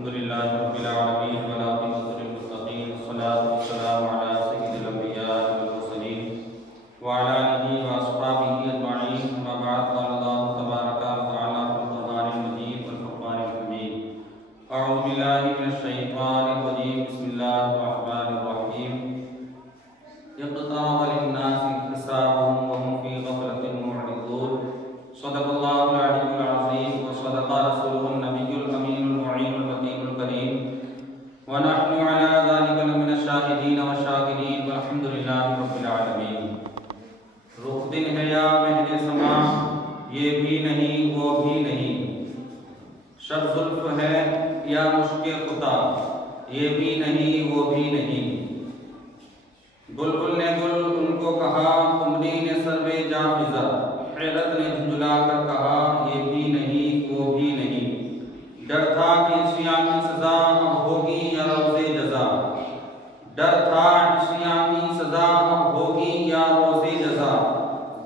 الحمد لله رب العالمين والعاقبة للمتقين والصلاة والسلام على سيد الأنبياء والمرسلين وعلى آله وأصحابه أجمعين. أما بعد، قال الله تبارك وتعالى في القرآن المجيد والفرقان الحميد: أعوذ بالله من الشيطان الرجيم. بسم الله الرحمن الرحيم. اقترب للناس حسابهم وهم في غفلة معرضون. صدق الله العلي العظيم وصدق رسوله النبي الأمين المعين المتين الكريم، ونحن على ذلك لمن الشاهدين والشاكرين والحمد لله رب العالمين. رخ دن ہے یا مہر سما، یہ بھی نہیں وہ بھی نہیں. شب زلف ہے یا مشک خطا، یہ بھی نہیں وہ بھی نہیں. بلبل نے گل ان کو کہا، قمری نے سروے جا فضا. حیرت نے جھنجھلا کر کہا، یہ بھی نہیں وہ بھی نہیں. ڈر تھا کہ عصیاں کی سزا اب ہوگی یا روز جزا. ڈر تھا عصیاں کی سزا اب ہوگی یا روز جزا.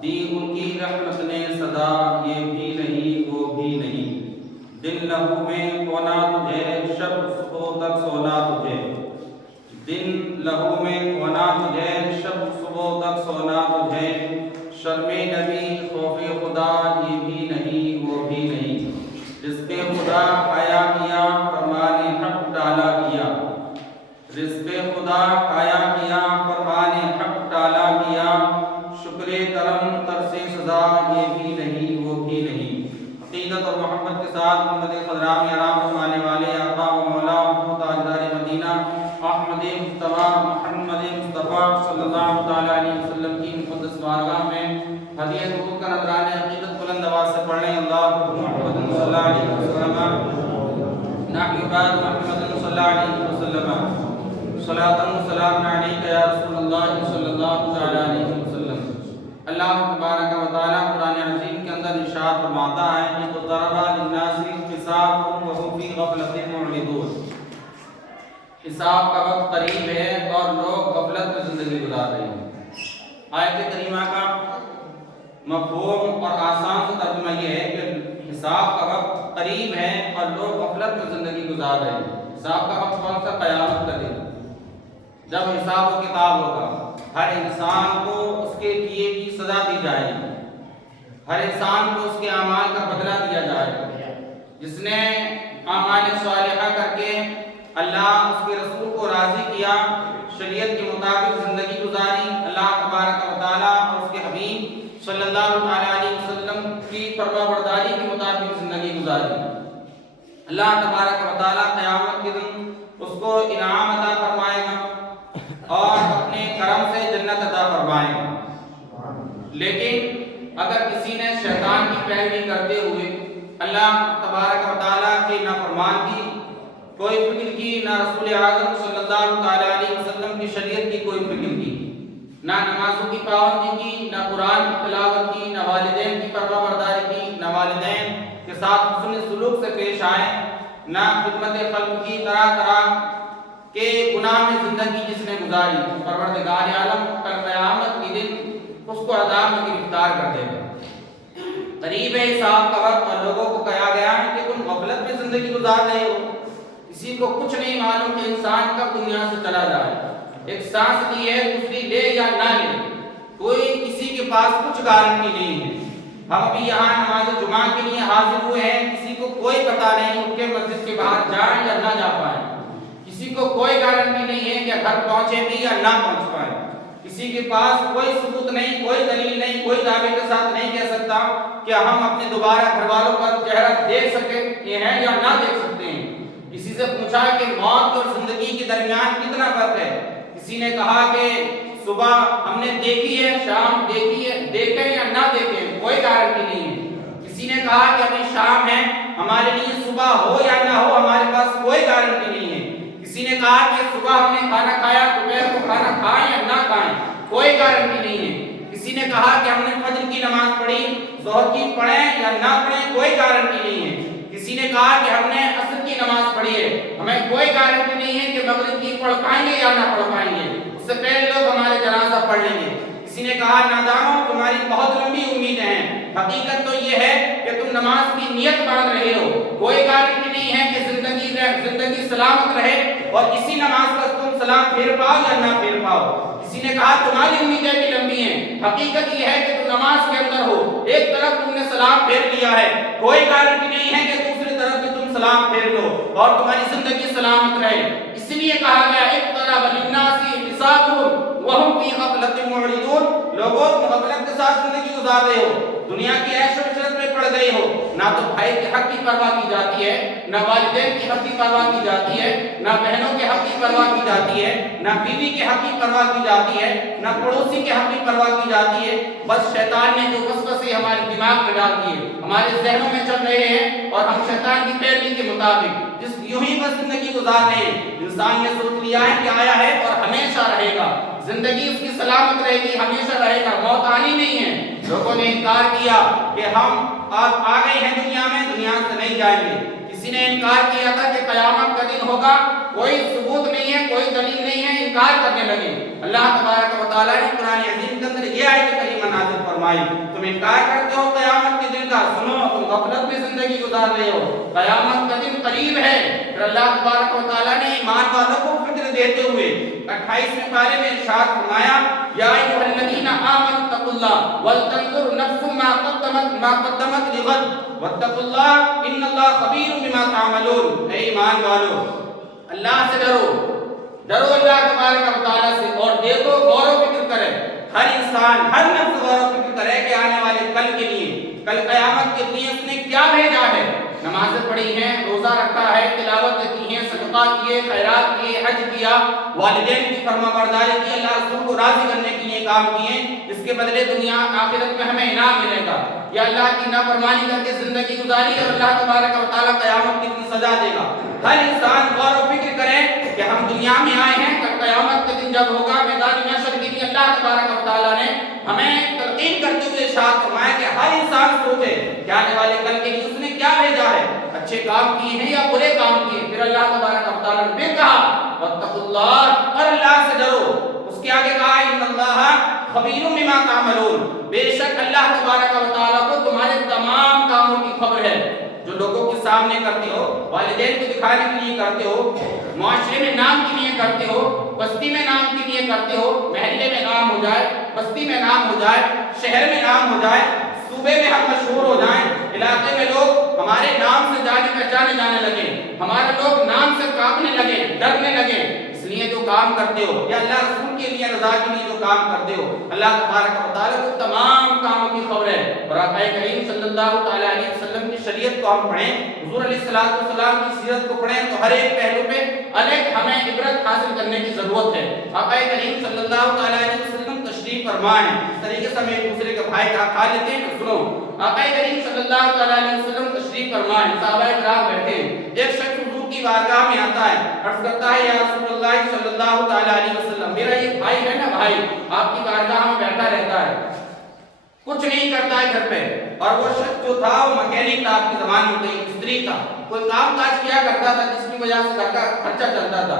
دی ان کی رحمت نے صدا، یہ بھی نہیں وہ بھی نہیں. دن لہو میں کونا تجھے، شب صبح تک سونا تجھے. دن لہو میں کونا تجھے، شب صبح تک سونا تجھے. شرم نبی خوف خدا، یہ بھی نہیں وہ بھی نہیں. رزق خدا کھایا کیا، فرمان حق ڈالا کیا. رزق خدا کھایا کیا، فرمان حق ڈالا کیا. شکر کرم ترس سزا، یہ بھی نہیں وہ بھی نہیں. عقیدت اور محبت کے ساتھ محمد خضرا میں آرام فرمانے والے آقا و مولا تاجدار مدینہ احمد مصطفیٰ محمد مصطفیٰ صلی اللہ تعالیٰ علیہ وسلم کی مقدس بارگاہ میں ہدیہ حقوق کا نذرانہ عقیدت بلند آواز سے پڑھ لیں: اللہ محمد صلی اللہ علیہ وسلم نحن عباد محمد صلی اللہ علیہ وسلم صلاۃ و سلام علیک یا رسول اللہ صلی اللہ تعالیٰ علیہ وسلم. اللہ تبارک و تعالیٰ قرآن عظیم کے اندر ارشاد فرماتا ہے کہ اقترب للناس حسابهم وهم في غفلة معرضون. حساب کا وقت قریب ہے اور لوگ غفلت میں زندگی گزار رہے ہیں. آیت کریمہ کا مفہوم اور آسان سے ترجمہ یہ ہے کہ حساب کا وقت قریب ہے اور لوگ غفلت میں زندگی گزار رہے ہیں. حساب کا وقت کون سا؟ قیامت کا دن، جب حساب و کتاب ہوگا. ہر انسان کو اس کے کیے کی سزا دی جائے گی. ہر انسان کو اس کے اعمال کا بدلہ دیا جائے گا. جس نے اعمال صالحہ کر کے اللہ اس کے رسول کو راضی کیا، شریعت کے مطابق زندگی گزاری، اللہ تبارک و تعالیٰ اور اس کے حبیب صلی اللہ علیہ وسلم کی فرما برداری کے مطابق زندگی گزاری، اللہ تبارک و تعالیٰ قیامت کے دن اس کو انعام عطا فرمائے گا اور اپنے کرم سے جنت عطا فرمائے گا. لیکن اگر کسی نے شیطان کی پیروی کرتے ہوئے اللہ تبارک و تعالیٰ کے نافرمان کی کوئی فکر کی، نہ رسول اعظم صلی اللہ علیہ وسلم کی شریعت کی کوئی فکر کی، نہ نمازوں کی پابندی کی، نہ قرآن کی تلاوت کی، نہ والدین کی فرما برداری کی، نہ والدین کے ساتھ حسن سلوک سے پیش آئے، نہ خدمت خلق کی طرح طرح کے گناہ میں زندگی جس نے گزاری، پروردگار عالم کل قیامت کے دن اس کو عذاب میں گرفتار کر دے گا. قریب ہے حساب کا وقت اور لوگوں کو کہا گیا ہے کہ تم غفلت میں زندگی گزار رہے ہو. کسی کو کچھ نہیں معلوم کہ انسان کب دنیا سے چلا جائے. ایک سانس لی ہے، دوسری لے یا نہ لے، کوئی کسی کے پاس کچھ گارنٹی نہیں ہے. ہم بھی یہاں نماز جمعہ کے لیے حاضر ہوئے ہیں، کسی کو کوئی پتہ نہیں اٹھ کے مسجد کے باہر جائیں یا نہ جا پائیں. کسی کو کوئی گارنٹی نہیں ہے کہ گھر پہنچے بھی یا نہ پہنچ پائیں. کسی کے پاس کوئی ثبوت نہیں، کوئی دلیل نہیں، کوئی دعوے کے ساتھ نہیں کہہ سکتا کہ ہم اپنے دوبارہ گھر والوں کا چہرہ دیکھ سکتے ہیں یا نہ دیکھ سکتے ہیں. کسی سے پوچھا کہ موت اور زندگی کے درمیان کتنا فرق ہے، کسی نے کہا کہ صبح ہم نے دیکھی ہے، شام دیکھی ہے، دیکھیں یا نہ دیکھیں کوئی گارنٹی نہیں ہے. کسی نے کہا کہ ابھی شام ہے، ہمارے لیے صبح ہو یا نہ ہو ہمارے پاس کوئی گارنٹی نہیں ہے. کسی نے کہا کہ صبح ہم نے کھانا کھایا، دوپہر کو کھانا کھائیں یا نہ کھائیں کوئی گارنٹی نہیں ہے. کسی نے کہا کہ ہم نے فجر کی نماز پڑھی، ظہر کی پڑھیں یا نہ پڑھیں کوئی گارنٹی نہیں ہے. کسی نے کہا کہ ہم نے عصر کی نماز پڑھی ہے، ہمیں کوئی گارنٹی نہیں ہے کہ مغرب کی پڑھ پائیں گے یا نہ پڑھ پائیں گے، اس سے پہلے لوگ ہمارے جنازہ پڑھ لیں گے. کسی نے کہا نادانو تمہاری بہت لمبی امیدیں ہیں، حقیقت تو یہ ہے کہ تم نماز کی نیت باندھ رہے ہو، کوئی گارنٹی نہیں ہے کہ زندگی زندگی سلامت رہے اور اسی نماز پر تم سلام پھیر پاؤ یا نہ پھیر پاؤ۔ کسی نے کہا تمہاری امیدیں بھی لمبی ہیں، حقیقت یہ ہے کہ تم نماز کے اندر ہو، ایک طرف تم نے سلام پھیر لیا ہے، کوئی گارنٹی نہیں ہے کہ دوسری طرف بھی تم سلام پھیر لو اور تمہاری زندگی سلامت رہے۔ اس لیے کہا گیا اقترب للناس حسابهم وهم في غفلة معرضون، لوگوں تم غفلت کے ساتھ زندگی گزار رہے ہو، دنیا کی عیش و عشرت میں پڑ گئے ہو، نہ تو بھائی کے حق کی پرواہ کی جاتی ہے، نہ والدین کے حق کی پرواہ کی جاتی ہے، نہ بہنوں کے حق کی پرواہ کی جاتی ہے، نہ بیوی کے حق کی پرواہ کی جاتی ہے، نہ پڑوسی کے حق کی پرواہ کی جاتی ہے۔ بس شیطان نے جو وسوسے ہمارے دماغ میں ڈال دیے، ہمارے ذہنوں میں چل رہے ہیں اور ہم شیطان کی پیروی کے مطابق جس یوں ہی بس زندگی گزار رہے ہیں۔ انسان نے سوچ لیا ہے کہ آیا ہے اور ہمیشہ رہے گا، زندگی اس کی سلامت رہے گی، ہمیشہ رہے گا، موت آنی نہیں ہے۔ لوگوں نے انکار کیا کہ ہم آ گئے ہیں دنیا میں، دنیا سے نہیں جائیں گے۔ کسی نے انکار کیا تھا کہ قیامت کا دن ہوگا، کوئی ثبوت نہیں ہے، کوئی دلیل نہیں ہے، انکار کرنے لگے۔ اللہ تبارک و تعالیٰ نے قرآن عظیم کے اندر یہ آیت کریمہ نازل فرمائی، تم انکار کرتے ہو قیامت کے دن کا، سنو تم غفلت میں زندگی گزار رہے ہو، قیامت کا دن قریب ہے۔ پھر اللہ تبارک و تعالیٰ نے ایمان والوں کو فکر دیتے ہوئے 28ویں پارے میں ارشاد فرمایا، یا ایھا الذین آمنوا اتقوا اللہ ولتنظر نفس ما قدمت لغد واتقوا اللہ ان اللہ خبیر بما تعملون۔ اے ایمان والو، اللہ سے ڈرو اللہ تبارک و تعالیٰ سے، اور دیکھو غور و فکر کرے، ہر انسان ہر نفس غور و فکر کرے کہ آنے والے کل کے لیے، کل قیامت کے لیے اس نے کیا بھیجا ہے۔ نمازیں پڑھی ہیں، روزہ رکھا ہے، تلاوت کی ہے، صدقہ کیے، خیرات کیے، حج کیا، والدین کی فرما برداری کی، اللہ رسول کو راضی کرنے کے لیے کام کیے، اس کے بدلے دنیا آخرت میں ہمیں انعام ملے گا، یا اللہ کی نافرمانی کر کے زندگی گزاری اور اللہ تبارک و تعالیٰ قیامت کی دن سزا دے گا۔ ہر انسان غور و فکر کرے کہ ہم دنیا میں آئے ہیں، قیامت کے دن جب ہوگا میدان محشر کے لیے اللہ تبارک و تعالیٰ نے ہمیں تلقین کرتے ہوئے ارشاد فرمایا کہ ہر انسان سوچے کہ آنے والے کل کے لیے اس نے کیا بھیجا ہے، اچھے کام کیے ہیں یا برے کام کیے۔ پھر اللہ تبارک و تعالیٰ نے پھر کہا واتقوا اللہ، اور اللہ سے ڈرو۔ اس کے آگے کہا ان اللہ خبیر بما تعملون، بے شک اللہ تبارک و تعالیٰ کو تمہارے تمام کاموں کی خبر ہے، جو لوگوں کے سامنے کرتے ہو، والدین کو دکھانے کے لیے کرتے ہو، معاشرے میں نام کے لیے کرتے ہو، بستی میں نام کے لیے کرتے ہو، محلے میں نام ہو جائے، بستی میں نام ہو جائے، شہر میں نام ہو جائے، صوبے میں ہم مشہور ہو جائیں، علاقے میں لوگ ہمارے نام سے جانے پہچانے جانے لگے، ہمارے لوگ نام سے کانپنے لگے، ڈرنے لگے، اس لیے جو کام کرتے ہو یا اللہ رسول کے لیے رضا کے لیے جو کام کرتے ہو، اللہ تبارک و تعالیٰ کو تمام کاموں کی خبر ہے۔ اور آقا کریم صلی اللہ تعالیٰ علیہ وسلم کی شریعت کو ہم پڑھیں، حضور علیہ السلام کی سیرت کو پڑھیں تو ہر ایک پہلو پہ الگ ہمیں عبرت حاصل کرنے کی ضرورت ہے۔ آقا کریم صلی اللہ تعالیٰ علیہ وسلم تشریف فرما ہے، اس طریقے سے ہم ایک دوسرے کے بھائی کا کھا لیتے ہیں۔ سنو، آقا کریم صلی اللہ تعالیٰ علیہ وسلم تشریف فرما ہے، صحابہ کرام بیٹھے ہیں، ایک شخص حضور کی بارگاہ میں آتا ہے، عرض کرتا ہے یا رسول اللہ صلی اللہ تعالیٰ علیہ وسلم، میرا یہ بھائی ہے نا، بھائی آپ کی بارگاہ میں بیٹھا رہتا ہے، کچھ نہیں کرتا ہے گھر پہ، اور وہ شخص جو تھا وہ مکینک تھا، آپ کی زبان میں کوئی مستری تھا، کوئی کام کاج کیا کرتا تھا جس کی وجہ سے گھر کا خرچہ چلتا تھا۔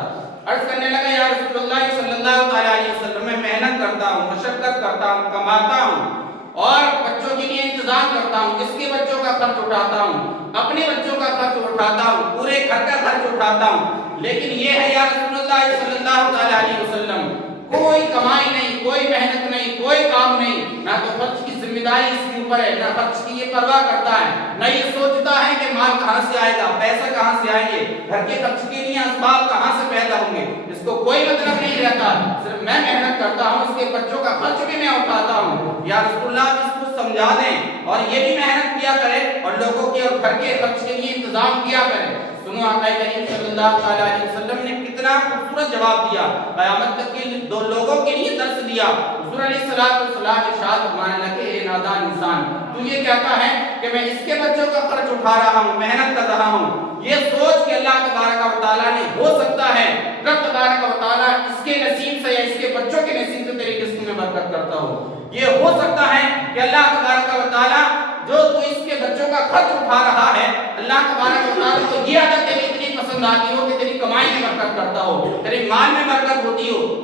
عرض کرنے لگا یا رسول اللہ صلی اللہ تعالیٰ علیہ وسلم، میں محنت کرتا ہوں، مشقت کرتا ہوں، کماتا ہوں اور بچوں کے لیے انتظام کرتا ہوں، اس کے بچوں کا خرچ اٹھاتا ہوں، اپنے بچوں کا خرچ اٹھاتا ہوں، پورے گھر کا خرچ اٹھاتا ہوں، لیکن یہ ہے یا رسول اللہ صلی اللہ تعالیٰ علیہ وسلم، کوئی کمائی نہیں، کوئی محنت نہیں، کوئی کام نہیں، نہ تو خرچ کی ذمہ داری اس کے اوپر ہے، نہ خرچ کی یہ پرواہ کرتا ہے، نہ یہ سوچتا ہے کہ مال کہاں سے آئے گا، پیسہ کہاں سے آئیں گے، گھر کے خرچ کے لیے اسباب کہاں سے پیدا ہوں گے، اس کو کوئی مطلب نہیں رہتا، صرف میں محنت کرتا ہوں، اس کے بچوں کا خرچ بھی میں اٹھاتا ہوں۔ یا رسول اللہ اس کو سمجھا دیں اور یہ بھی محنت کیا کرے اور لوگوں کے اور گھر کے خرچ کے لیے انتظام کیا کرے۔ سنو آقا کریم صلی اللہ تعالیٰ علیہ وسلم نے کتنا خوبصورت جواب دیا، قیامت تک کے دو لوگوں کے لیے درس دیا۔ حضور علیہ السلام ارشاد فرمانے لگے اے نادان انسان، تو یہ کہتا ہے کہ میں اس کے بچوں کا خرچ اٹھا رہا ہوں، محنت کر رہا ہوں، یہ سوچ کہ اللہ تبارک و تعالیٰ نے ہو سکتا ہے رب تبارک و تعالیٰ اس کے نصیب سے یا اس کے بچوں کے نصیب سے تیری رزق میں برکت کرتا ہو، یہ ہو سکتا ہے کہ اللہ تبارک و تعالیٰ جو تو اس کے بچوں کا خرچ اٹھا رہا ہے، اللہ تبارک و تعالیٰ کو یہ عادت تیری اتنی پسند آتی ہو کہ تیری کمائی میں برکت کرتا ہو، تیرے مال میں برکت ہوتی ہو،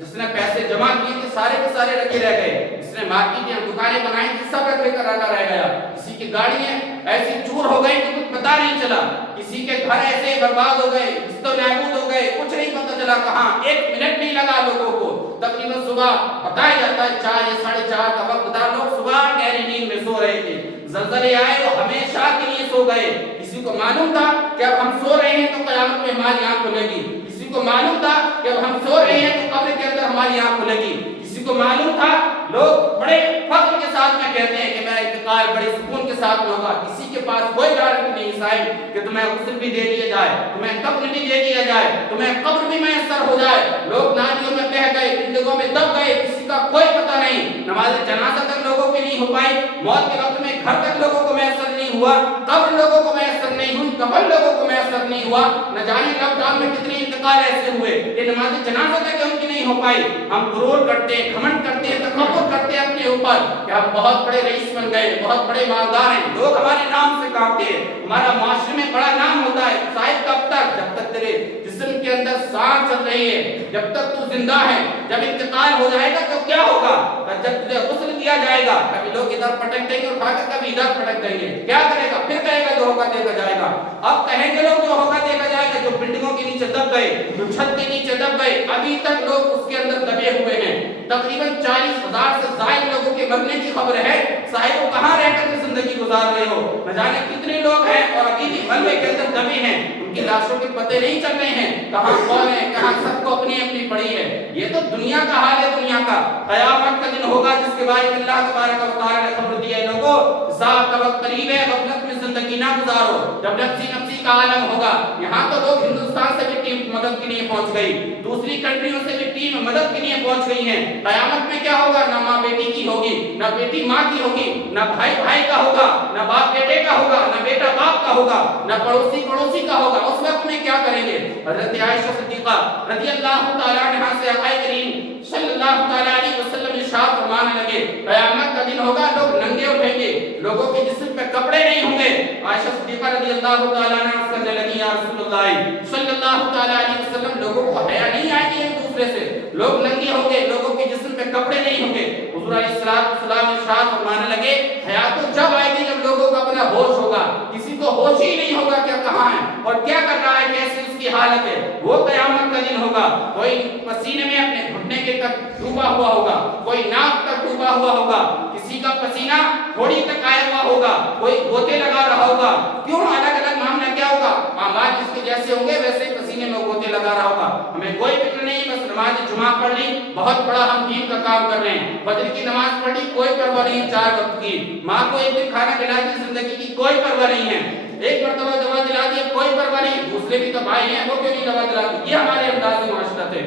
جس نے پیسے جمع کیے تھے سارے کے سارے رکھے رہ گئے، جس نے مارکیٹیں دکانیں بنائی تھی سب رکھے کر رہ گیا، کسی کی گاڑیاں ایسی چور ہو گئی کہ کچھ پتہ نہیں چلا، کسی کے گھر ایسے برباد ہو گئے، نابود ہو گئے، کچھ نہیں پتہ چلا کہاں، ایک منٹ نہیں لگا لوگوں کو۔ تقریباً صبح بتایا جاتا ہے 4 یا 4:30 کا وقت تھا، لوگ صبح گہری نیند میں سو رہے تھے، زلزلے آئے وہ ہمیشہ کے لیے سو گئے، کسی کو معلوم تھا کہ اب ہم سو رہے ہیں تو قیامت میں ہماری آنکھ کھلے گی، کسی کو معلوم تھا کہ اب ہم سو رہے ہیں تو قبر کے اندر ہماری آنکھ کھلے گی، کسی کو معلوم تھا، لوگ بڑے فخر کے ساتھ میں کہتے ہیں کہ میرا انتقال بڑے سکون کے ساتھ میں ہوگا، کسی کے پاس کوئی گارنٹی نہیں صاحب کہ تمہیں غسل بھی دے دیا جائے، تمہیں کفن بھی دے دیا جائے، تمہیں قبر بھی میسر ہو جائے، لوگ نالیوں میں بہہ گئے، زندگیوں میں دب گئے، کسی کا کوئی پتہ نہیں، نماز جنازہ تک لوگوں کی نہیں ہو پائی، موت کے وقت میں گھر تک لوگوں کو میسر نہیں ہوا، قبر لوگوں کو میسر نہیں ہوئی، کفن لوگوں کو میسر نہیں ہوا، نہ جانے لاک ڈاؤن میں کتنے انتقال ایسے ہوئے کہ نماز جنازہ تک ان کی نہیں ہو پائی۔ ہم غرور کرتے ہیں، گھمنڈ کرتے ہیں، تکبر کرتے ہیں اپنے اوپر کہ ہم بہت بڑے رئیس بن گئے، بہت بڑے مالدار ہیں، لوگ ہمارے نام سے کانپتے ہیں، ہمارا معاشرے میں بڑا نام ہوتا ہے، صاحب کب تک؟ جب تک تیرے جسم کے اندر سانس چل رہی ہے، جب تک تو زندہ ہے، جب انتقال ہو جائے گا تو کیا ہوگا؟ جب تجھے غسل دیا جائے گا کبھی لوگ ادھر پٹک دیں گے اٹھا کر، کبھی ادھر پٹک دیں گے، کیا کرے گا؟ پھر کہے گا جو ہوگا دیکھا جائے گا، اب کہیں گے لوگ جو ہوگا دیکھا جائے گا، جو بلڈنگوں کے نیچے دب گئے، جو چھت کے نیچے دب گئے، ابھی تک لوگ اس کے اندر دبے ہوئے ہیں، تقریباً 40,000 سے زائد لوگوں کے مرنے کی خبر ہے، صاحب وہ کہاں رہ کر کے زندگی گزار رہے ہو، نہ جانے کتنے لوگ ہیں اور ابھی بھی ملبے کے اندر دبے ہیں، ان کی لاشوں کے پتے نہیں چل رہے ہیں، کہاں کون ہے، کہاں سب کو اپنی اپنی پڑی ہے، یہ تو دنیا کا حال ہے، دنیا کا قیامت کا دن ہوگا جس کے بارے میں اللہ تبارک و تعالی نے خبر دی ہے، لوگوں حساب کا وقت قریب ہے، غفلت میں زندگی نہ گزارو، جب نفسی نفسی کا عالم ہوگا، یہاں تو لوگ ہندوستان سے بھی ٹیم مدد کے لیے پہنچ گئی، دوسری کنٹریوں سے بھی ٹیم مدد کے لیے پہنچ گئی ہیں، قیامت میں کیا ہوگا؟ نہ ماں بیٹی کی ہوگی، نہ بیٹی ماں کی ہوگی، نہ بھائی بھائی کا ہوگا، نہ باپ بیٹے کا ہوگا، نہ بیٹا باپ کا ہوگا، نہ پڑوسی پڑوسی کا ہوگا، اس وقت میں کیا کریں گے؟ حضرت عائشہ صدیقہ رضی اللہ تعالی عنہا سے آقا کریم صلی اللہ تعالی علیہ وسلم ارشاد فرمانے لگے، قیامت کا دن ہوگا، لوگ ننگے اٹھیں گے، لوگوں کے جسم پہ کپڑے نہیں ہوں گے، عائشہ صدیقہ رضی اللہ تعالی عنہا کہنے لگی یا رسول اللہ صلی اللہ تعالی علیہ وسلم، لوگوں کو حیا نہیں آئے گی ایک دوسرے سے، لوگ ننگے ہوں گے، لوگوں کے جسم پہ کپڑے نہیں ہوں گے، حضور علیہ السلام ارشاد فرمانے لگے، حیا تو جب آئے گی جب لوگوں کا اپنا ہوش ہوگا، کسی کو ہوش ہی نہیں ہوگا کیا کہاں ہے اور کیا کر رہا ہے، کیسی اس کی حالت ہے، وہ قیامت کا دن ہوگا، کوئی پسینے میں اپنے گھٹنے کے تک ڈوبا ہوا ہوگا، کوئی ناک تک ڈوبا ہوا ہوگا، کسی کا پسینہ تھوڑی تک آیا ہوا ہوگا، کوئی گوتے لگا رہا ہوگا، کیوں؟ الگ الگ معاملہ کیا ہوگا، اعمال جس کے جیسے ہوں گے ویسے پسینے میں گوتے لگا رہا ہوگا، ہمیں کوئی فکر نہیں، بس نماز جمعہ پڑھ لی، بہت بڑا ہم دین کا کام کر رہے ہیں، فجر کی نماز پڑھ لی، کوئی پرواہ نہیں 4 وقت کی، ماں کو ایک دن کھانا کھلا دی، زندگی کی کوئی پرواہ نہیں ہے، ایک مرتبہ دوا دلا دی، کوئی پرواہ نہیں، دوسرے بھی تو بھائی ہیں، وہ کیوں نہیں دوا دلاتے؟ یہ ہمارے انداز معاشرت ہے،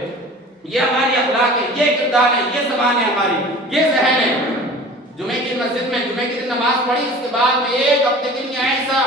یہ ہماری اخلاق ہے، یہ کردار ہے، یہ زبان ہے ہماری، یہ ذہن ہے۔ جمعے کی مسجد میں جمعے کے دن نماز پڑھی، اس کے بعد میں ایک ہفتے کے لیے ایسا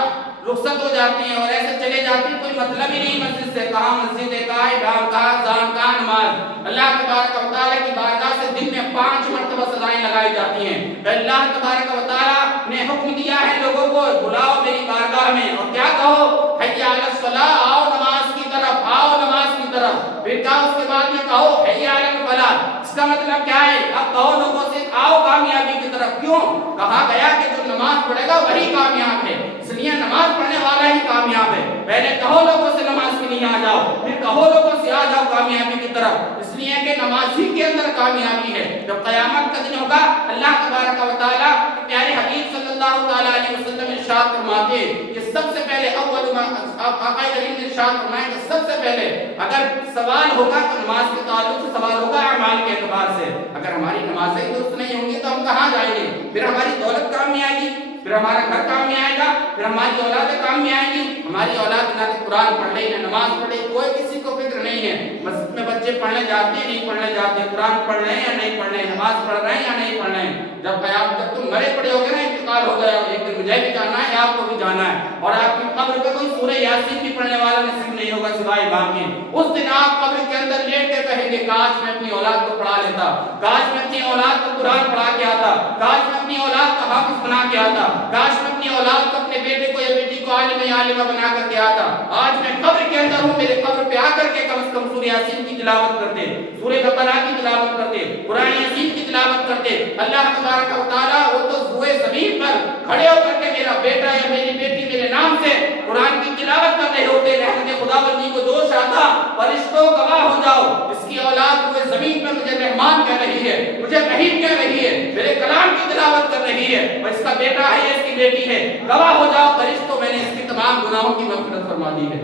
رخصت ہو جاتی ہیں اور ایسے چلے جاتی ہیں، کوئی مطلب ہی نہیں مسجد سے، کہاں مسجد ہے، کہاں ڈھام، کہاں زان، کہاں نماز، اللہ تبارک و تعالیٰ کی بارگاہ سے دن میں 5 مرتبہ سزائیں لگائی جاتی ہیں، اللہ تبارک و تعالیٰ نے حکم دیا ہے لوگوں کو بلاؤ میری بارگاہ میں اور کیا کہو، حی علی الصلاۃ، آؤ نماز کی طرف، آؤ نماز کی طرف، پھر کہا اس کے بعد میں کہو حی علی الفلاح، اس کا مطلب کیا ہے؟ اب کہو لوگوں سے آؤ کامیابی کی طرف، کیوں؟ کہا گیا کہ جو نماز پڑھے گا وہی کامیاب ہے، اس لیے نماز پڑھنے والا ہی کامیاب ہے، پہلے کہو لوگوں سے نماز کے لیے آ جاؤ، پھر کہو لوگوں سے آ جاؤ کامیابی کی طرف، اس لیے کہ نماز ہی کے اندر کامیابی ہے، جب قیامت کا دن ہوگا اللہ تبارک و تعالیٰ پیارے حبیب صلی اللہ تعالی علیہ وسلم ارشاد فرماتے ہیں کہ سب سے پہلے اول ما آقا کریم نے ارشاد فرمایا کہ سب سے پہلے اگر سوال ہوگا تو نماز کے تعلق سے سوال ہوگا اعمال کے اعتبار سے، اگر ہماری نمازیں درست نہیں ہوں گی تو ہم کہاں جائیں گے؟ پھر ہماری دولت کام میں آئے گی، پھر ہمارا گھر کام میں آئے گا، پھر ہماری اولاد کام میں آئے گی، ہماری اولاد نہ تو قرآن پڑھ رہی نہ نماز پڑھ رہی، کوئی کسی کو فکر نہیں ہے، مسجد میں بچے پڑھنے جاتے ہیں نہیں پڑھنے جاتے، قرآن پڑھ رہے ہیں یا نہیں پڑھ رہے ہیں، نماز پڑھ رہے ہیں یا نہیں پڑھ رہے ہیں، جب تم مرے پڑے ہو گے نا، انتقال ہو گیا، ایک دن مجھے بھی جانا ہے آپ کو بھی جانا ہے، اور آپ کی قبر پہ کوئی سورہ یاسین بھی پڑھنے والا نصیب نہیں ہوگا سوائے امام کے، اس دن آپ قبر کے اندر لیٹ کے کہیں گے کاش میں اپنی اولاد کو پڑھا لیتا، کاش میں اپنی اولاد کو قرآن پڑھا کے آتا، کاش میں اپنی اولاد کو حافظ بنا کے آتا، کاش میں اپنی اولاد کو اپنے بیٹے کو یا بیٹی کو عالمہ بنا کر کے آتا۔ آج میں قبر کے اندر ہوں، میرے قبر پہ آ کر کے کم از کم سورہ یاسین کی تلاوت کرتے، سورہ بقرہ کی تلاوت کرتے، قرآن یاسین کی تلاوت کرتے۔ اللہ تبارک و تعالیٰ وہ تو روئے زمین پر کھڑے ہو کر کے میرا بیٹا یا میری بیٹی میرے نام سے قرآن کی تلاوت کر رہے ہوتے، رحمت خداوندی کو جوش آتا، فرشتوں گواہ ہو جاؤ اس کی اولاد روئے زمین پر مجھے رحمان کہہ رہی ہے، مجھے رحیم کہہ رہی ہے، میرے کلام کی تلاوت کر رہی ہے، اور اس کا بیٹا ہے یا اس کی بیٹی ہے، گواہ ہو جاؤ فرشتوں میں نے اس کی تمام گناہوں کی مغفرت فرما دی ہے۔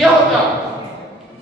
یہ ہوتا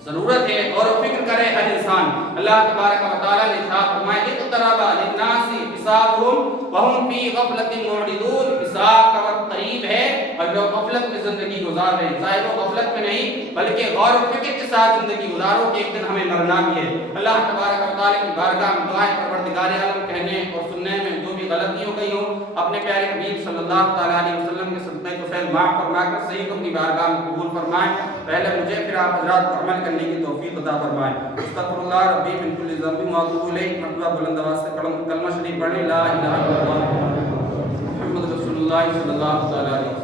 ضرورت ہے اور فکر کرے ہر انسان۔ اللہ تبارک و تعالیٰ نے ارشاد فرمایا اقترب للناس حسابهم وهم في غفلة معرضون، حساب کا وقت قریب ہے اور لوگ غفلت میں زندگی گزار رہے ہیں۔ چاہے وہ غفلت میں نہیں بلکہ غور و فکر کے ساتھ زندگی گزارو کہ ایک دن ہمیں مرنا بھی ہے۔ اللہ تبارک و تعالیٰ کی بارگاہ میں دعائیں پروردگار عالم کہنے اور سننے میں جو بھی غلطی ہو گئی ہو اپنے پیارے حبیب صلی اللہ تعالیٰ علیہ وسلم کے صدقے کو فیض معاف فرما کر صحیح کو اپنی بارگاہ میں قبول فرمائیں۔ پہلے مجھے پھر آپ حضرات کو عمل کرنے کی توفیق عطا فرمائیں۔ استغفر اللہ ربی من کل ذنب واتوب الیہ۔ مرتبہ بلند آواز سے کلمہ شریف پڑھیں، لا الہ الا اللہ محمد رسول اللہ صلی اللہ تعالیٰ علیہ وسلم۔